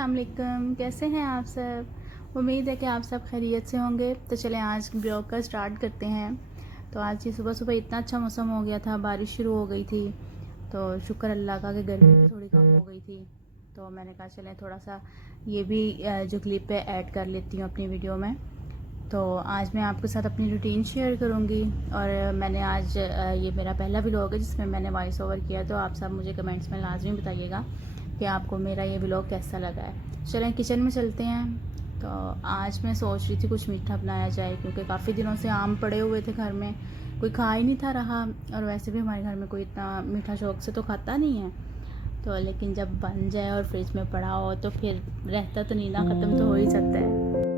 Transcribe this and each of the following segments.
अस्सलाम वालेकुम, कैसे हैं आप सब। उम्मीद है कि आप सब खैरियत से होंगे। तो चलें आज ब्लॉग का स्टार्ट करते हैं। तो आज ये सुबह सुबह इतना अच्छा मौसम हो गया था, बारिश शुरू हो गई थी। तो शुक्र अल्लाह का कि गर्मी भी थोड़ी कम हो गई थी। तो मैंने कहा चलें थोड़ा सा ये भी जो क्लिप है ऐड कर लेती हूँ अपनी वीडियो में। तो आज मैं आपके साथ अपनी रूटीन शेयर करूँगी। और मैंने आज ये मेरा पहला व्लॉग है जिसमें मैंने वॉइस ओवर किया। तो आप सब मुझे कमेंट्स में लाजमी बताइएगा कि आपको मेरा ये व्लॉग कैसा लगा है। चलें किचन में चलते हैं। तो आज मैं सोच रही थी कुछ मीठा बनाया जाए, क्योंकि काफ़ी दिनों से आम पड़े हुए थे घर में, कोई खा ही नहीं था रहा। और वैसे भी हमारे घर में कोई इतना मीठा शौक से तो खाता नहीं है। तो लेकिन जब बन जाए और फ्रिज में पड़ा हो तो फिर रहता तो नहीं ना, ख़त्म तो हो ही सकता है।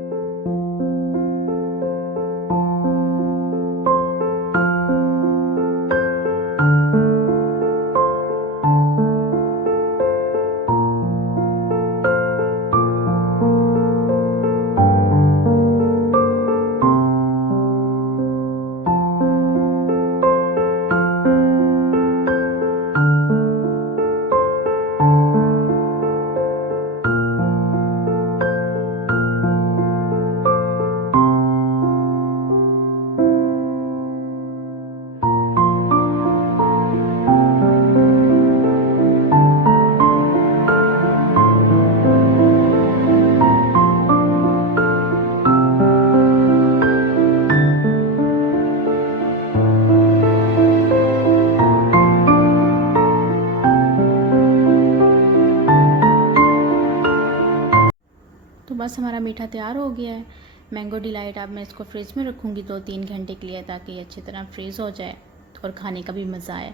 तो बस हमारा मीठा तैयार हो गया है, मैंगो डिलाइट। अब मैं इसको फ्रिज में रखूँगी 2-3 घंटे के लिए, ताकि ये अच्छी तरह फ्रीज़ हो जाए और खाने का भी मज़ा आए।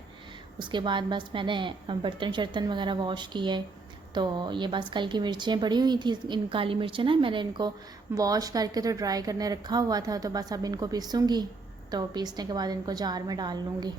उसके बाद बस मैंने बर्तन शर्तन वगैरह वॉश किए। तो ये बस कल की मिर्चें पड़ी हुई थी, इन काली मिर्चें ना, मैंने इनको वॉश करके तो ड्राई करने रखा हुआ था। तो बस अब इनको पीसूँगी। तो पीसने के बाद इनको जार में डाल लूँगी।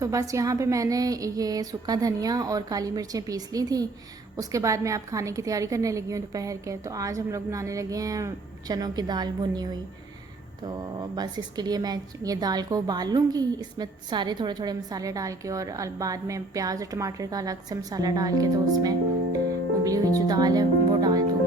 तो बस यहाँ पे मैंने ये सूखा धनिया और काली मिर्चें पीस ली थी। उसके बाद मैं अब खाने की तैयारी करने लगी हूँ दोपहर के। तो आज हम लोग बनाने लगे हैं चनों की दाल भुनी हुई। तो बस इसके लिए मैं ये दाल को उबाल लूँगी, इसमें सारे थोड़े थोड़े मसाले डाल के, और बाद में प्याज और टमाटर का अलग से मसाला डाल के तो उसमें उबली हुई जो दाल है वो डाल दूँगी।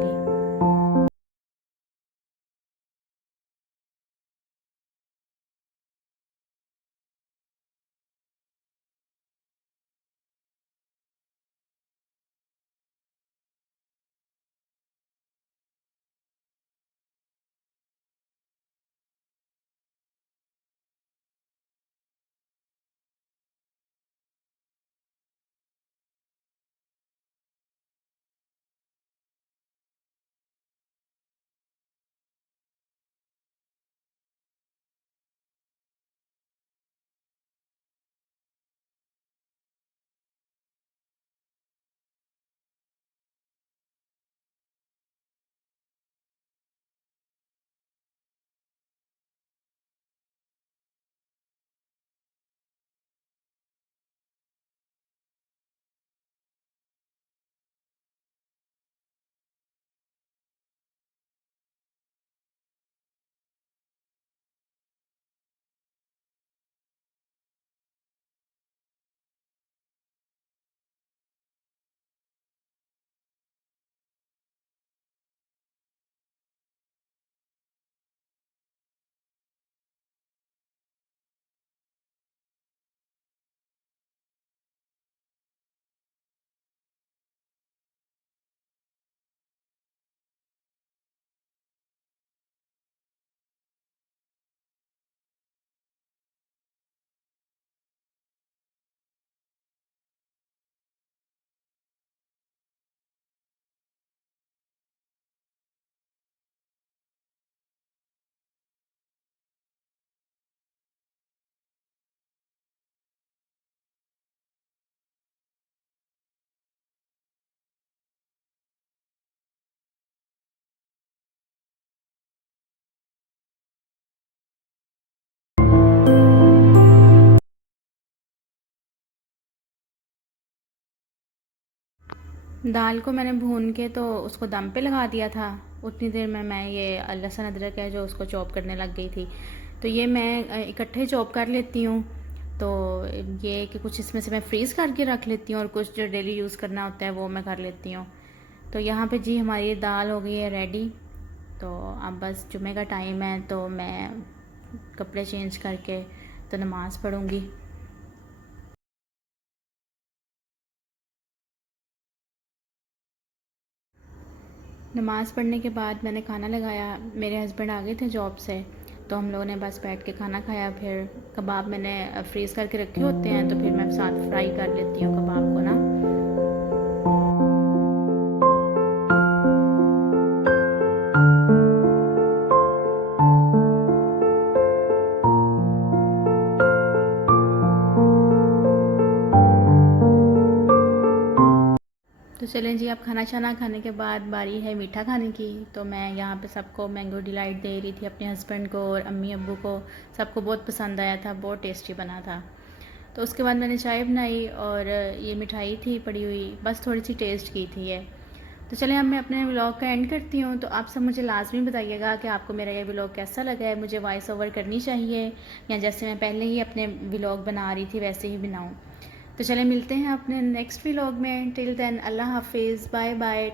दाल को मैंने भून के तो उसको दम पे लगा दिया था। उतनी देर में मैं ये लहसुन अदरक है जो उसको चॉप करने लग गई थी। तो ये मैं इकट्ठे चॉप कर लेती हूँ। तो ये कि कुछ इसमें से मैं फ्रीज़ करके रख लेती हूँ और कुछ जो डेली यूज़ करना होता है वो मैं कर लेती हूँ। तो यहाँ पे जी हमारी दाल हो गई है रेडी। तो अब बस जुमे का टाइम है तो मैं कपड़े चेंज करके तो नमाज़ पढ़ूँगी। नमाज़ पढ़ने के बाद मैंने खाना लगाया। मेरे हस्बैंड आ गए थे जॉब से, तो हम लोगों ने बस बैठ के खाना खाया। फिर कबाब मैंने फ्रीज़ करके रखे होते हैं तो फिर मैं साथ फ्राई कर लेती हूँ कबाब को ना। तो चलें जी, अब खाना शाना खाने के बाद बारी है मीठा खाने की। तो मैं यहाँ पे सबको मैंगो डिलाइट दे रही थी, अपने हस्बैंड को और अम्मी अब्बू को। सबको बहुत पसंद आया था, बहुत टेस्टी बना था। तो उसके बाद मैंने चाय बनाई और ये मिठाई थी पड़ी हुई, बस थोड़ी सी टेस्ट की थी ये। तो चलें अब मैं अपने व्लॉग का एंड करती हूँ। तो आप सब मुझे लाजमी बताइएगा कि आपको मेरा ये व्लॉग कैसा लगा है। मुझे वॉइस ओवर करनी चाहिए या जैसे मैं पहले ही अपने व्लॉग बना रही थी वैसे ही बनाऊँ। तो चलें मिलते हैं अपने नेक्स्ट व्लॉग में। टिल देन अल्लाह हाफिज़, बाय बाय।